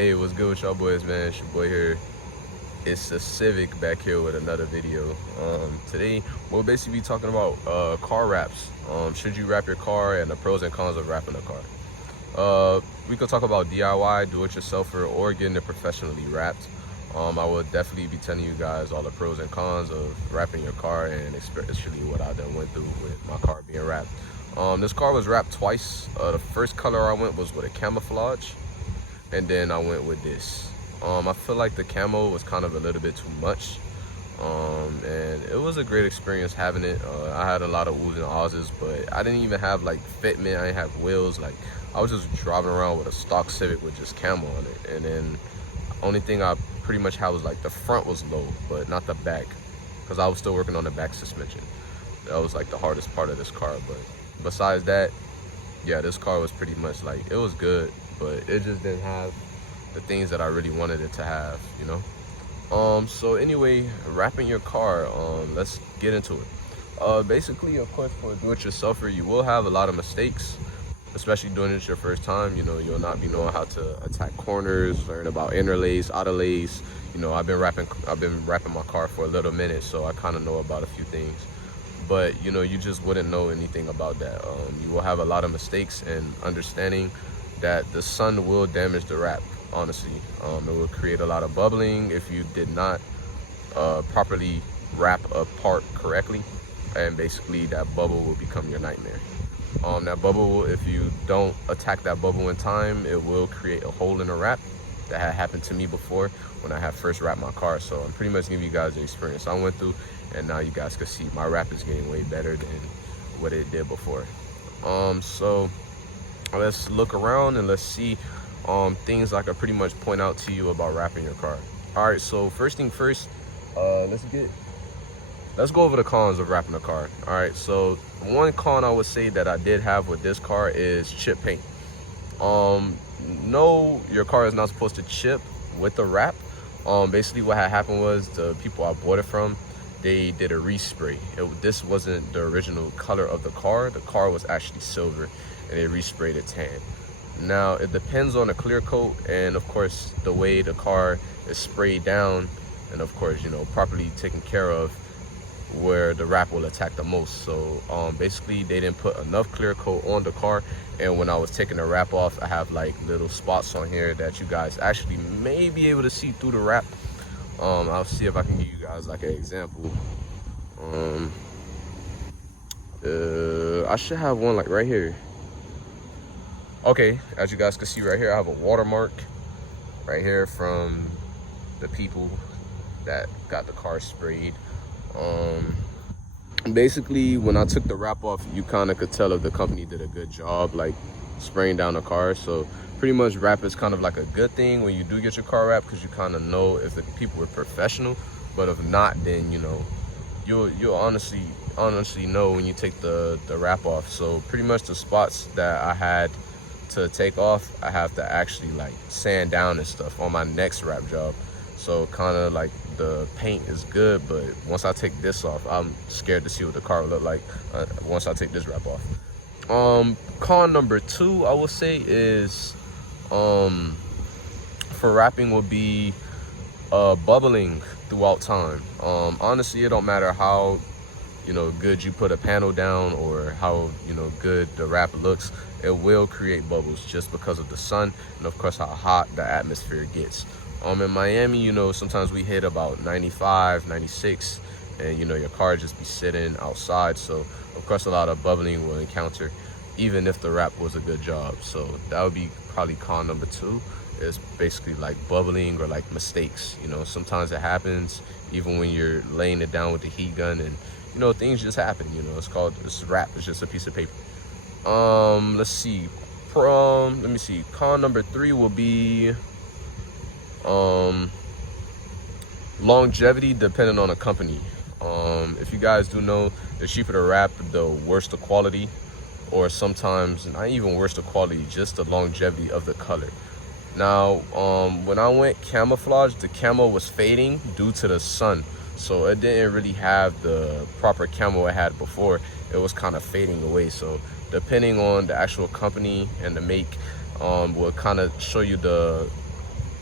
Hey, what's good with y'all boys, man? It's your boy here. It's the Civic back here with another video. Today we'll basically be talking about car wraps. Should you wrap your car and the pros and cons of wrapping a car. We could talk about DIY, do-it-yourselfer, or getting it professionally wrapped. I will definitely be telling you guys all the pros and cons of wrapping your car, and especially what I done went through with my car being wrapped. This car was wrapped twice. The first color I went was with a camouflage, and then I went with this. I feel like the camo was kind of a little bit too much, and it was a great experience having it. I had a lot of oohs and ahs, but I didn't even have like fitment. I didn't have wheels. Like, I was just driving around with a stock Civic with just camo on it, and then only thing I pretty much had was like the front was low, but not the back, because I was still working on the back suspension. That was like the hardest part of this car. But besides that, yeah, this car was pretty much like, it was good, but it just didn't have the things that I really wanted it to have, you know. So anyway, wrapping your car, let's get into it. Basically, of course, for a do-it-yourselfer, you will have a lot of mistakes, especially doing it your first time. You know, you'll not be knowing how to attack corners, learn about inner lays, outer lays. You know, I've been wrapping my car for a little minute, so I kind of know about a few things. But you know, you just wouldn't know anything about that. You will have a lot of mistakes, and understanding that the sun will damage the wrap. Honestly, it will create a lot of bubbling if you did not properly wrap a part correctly, and basically that bubble will become your nightmare. That bubble, if you don't attack that bubble in time, it will create a hole in the wrap. That had happened to me before when I had first wrapped my car. So I'm pretty much giving you guys the experience I went through, and now you guys can see my wrap is getting way better than what it did before. So let's look around and let's see things I could pretty much point out to you about wrapping your car. All right, so first thing first, let's go over the cons of wrapping a car. All right, so one con I would say that I did have with this car is chip paint. No, your car is not supposed to chip with the wrap. Basically what had happened was the people I bought it from, they did a respray. This wasn't the original color of the car. The car was actually silver, and they resprayed it tan. Now, it depends on the clear coat, and of course the way the car is sprayed down, and of course, you know, properly taken care of, where the wrap will attack the most. So basically they didn't put enough clear coat on the car, and when I was taking the wrap off, I have like little spots on here that you guys actually may be able to see through the wrap. I'll see if I can give you guys like an example. I should have one like right here. Okay, as you guys can see right here, I have a watermark right here from the people that got the car sprayed. Basically, when I took the wrap off, you kind of could tell if the company did a good job like spraying down the car. So pretty much wrap is kind of like a good thing when you do get your car wrapped, because you kind of know if the people were professional. But if not, then you know, you'll honestly know when you take the wrap off. So pretty much the spots that I had to take off, I have to actually like sand down and stuff on my next wrap job. So kind of like the paint is good, but once I take this off, I'm scared to see what the car will look like once I take this wrap off. Con number 2 I would say is for wrapping will be bubbling throughout time. Honestly, it don't matter how, you know, good you put a panel down or how, you know, good the wrap looks, it will create bubbles just because of the sun, and of course how hot the atmosphere gets. In Miami, you know, sometimes we hit about 95, 96, and you know, your car just be sitting outside, so of course a lot of bubbling will encounter even if the wrap was a good job. So that would be probably con number 2, is basically like bubbling or like mistakes. You know, sometimes it happens even when you're laying it down with the heat gun, and you know, things just happen. You know, this wrap is just a piece of paper. Let's see. Let me see. Con number 3 will be longevity, depending on the company. If you guys do know, the cheaper the wrap, the worse the quality, or sometimes not even worse the quality, just the longevity of the color. Now, when I went camouflage, the camo was fading due to the sun, so it didn't really have the proper camo it had before. It was kind of fading away. So depending on the actual company and the make, will kind of show you the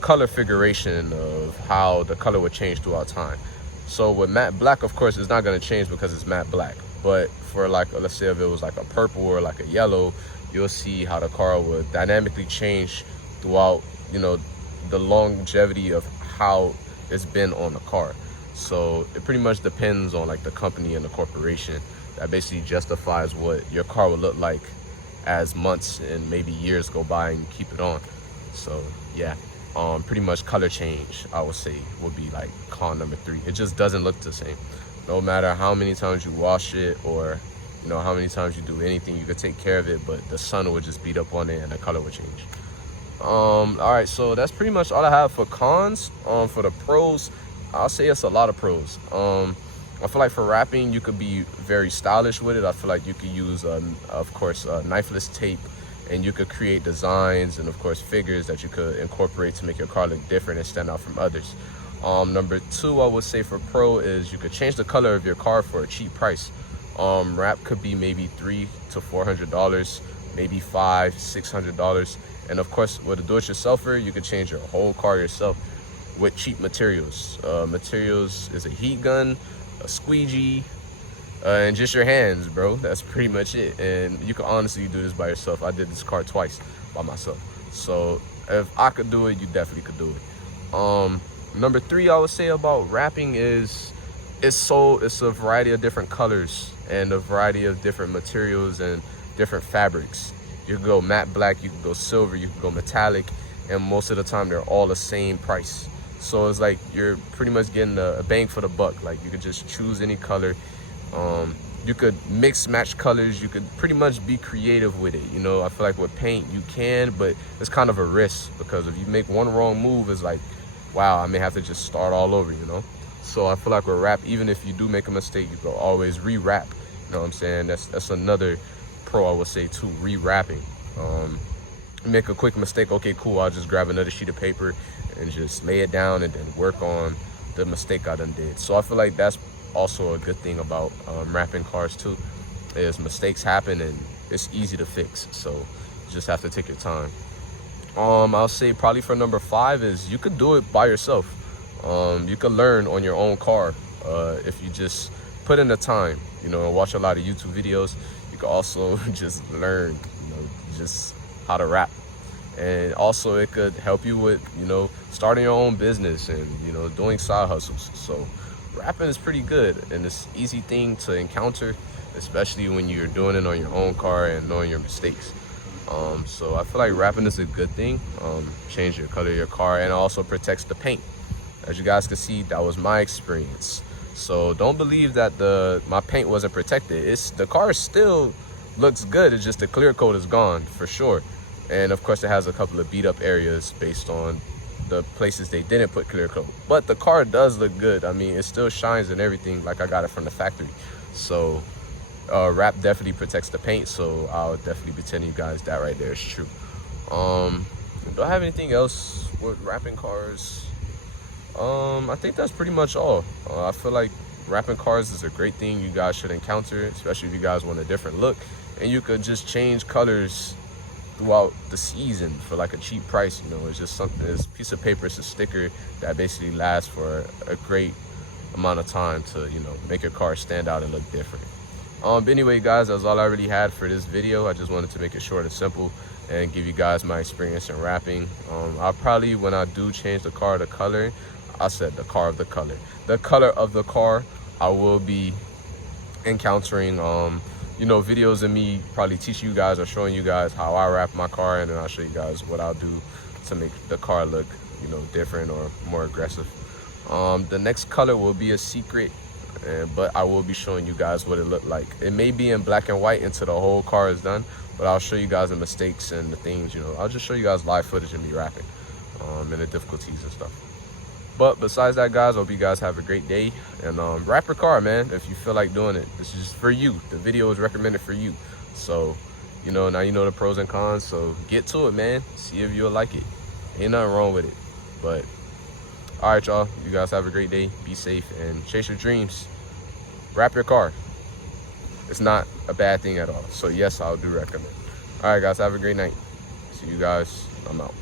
color figuration of how the color would change throughout time. So with matte black, of course, it's not going to change because it's matte black. But for like, let's say if it was like a purple or like a yellow, you'll see how the car would dynamically change throughout, you know, the longevity of how it's been on the car. So it pretty much depends on like the company and the corporation that basically justifies what your car would look like as months and maybe years go by and you keep it on. So yeah, pretty much color change, I would say, would be like con number 3. It just doesn't look the same. No matter how many times you wash it or, you know, how many times you do anything, you could take care of it, but the sun would just beat up on it and the color would change. All right, so that's pretty much all I have for cons. For the pros, I'll say it's a lot of pros. I feel like for wrapping, you could be very stylish with it. I feel like you could use, of course, knifeless tape, and you could create designs and, of course, figures that you could incorporate to make your car look different and stand out from others. Number 2, I would say for pro is you could change the color of your car for a cheap price. Wrap could be maybe $300 to $400, maybe $500 to $600. And of course, with a do-it-yourselfer, you could change your whole car yourself with cheap materials. Materials is a heat gun, a squeegee, and just your hands, bro. That's pretty much it. And you can honestly do this by yourself. I did this car twice by myself. So if I could do it, you definitely could do it. Number 3, I would say about wrapping is it's a variety of different colors and a variety of different materials and different fabrics. You can go matte black, you can go silver, you can go metallic, and most of the time they're all the same price. So it's like you're pretty much getting a bang for the buck. Like you could just choose any color. You could mix match colors. You could pretty much be creative with it. You know, I feel like with paint you can, but it's kind of a risk because if you make one wrong move, it's like, wow, I may have to just start all over, you know? So I feel like with wrap, even if you do make a mistake, you can always re-wrap. You know what I'm saying? That's another pro, I would say, too, re-wrapping. Make a quick mistake, okay, cool, I'll just grab another sheet of paper and just lay it down and then work on the mistake I done did. So I feel like that's also a good thing about wrapping cars too, is mistakes happen and it's easy to fix. So you just have to take your time. I'll say probably for number 5 is you could do it by yourself. You could learn on your own car if you just put in the time, you know, and watch a lot of YouTube videos. You could also just learn, you know, just how to wrap. And also it could help you with, you know, starting your own business and, you know, doing side hustles. So wrapping is pretty good and it's an easy thing to encounter, especially when you're doing it on your own car and knowing your mistakes. So I feel like wrapping is a good thing. Change your color of your car, and it also protects the paint. As you guys can see, that was my experience. So don't believe that my paint wasn't protected. The car still looks good. It's just the clear coat is gone for sure. And of course it has a couple of beat up areas based on the places they didn't put clear coat. But the car does look good. I mean, it still shines and everything like I got it from the factory. So wrap definitely protects the paint. So I'll definitely be telling you guys that right there is true. Do I have anything else with wrapping cars? I think that's pretty much all. I feel like wrapping cars is a great thing you guys should encounter, especially if you guys want a different look. And you could just change colors throughout the season for like a cheap price. You know, it's just something, it's a piece of paper, it's a sticker that basically lasts for a great amount of time to, you know, make your car stand out and look different. But anyway, guys, that's all I really had for this video. I just wanted to make it short and simple and give you guys my experience in wrapping. I'll probably, when I do change the car, the color, I said the color of the car, I will be encountering you know, videos of me probably teaching you guys or showing you guys how I wrap my car, and then I'll show you guys what I'll do to make the car look, you know, different or more aggressive. The next color will be a secret, but I will be showing you guys what it looked like. It may be in black and white until the whole car is done, but I'll show you guys the mistakes and the things, you know, I'll just show you guys live footage of me wrapping and the difficulties and stuff. But besides that, guys, I hope you guys have a great day. And wrap your car, man, if you feel like doing it. This is just for you. The video is recommended for you. So, you know, now you know the pros and cons. So get to it, man. See if you'll like it. Ain't nothing wrong with it. But, all right, y'all. You guys have a great day. Be safe and chase your dreams. Wrap your car. It's not a bad thing at all. So, yes, I do recommend. All right, guys, have a great night. See you guys. I'm out.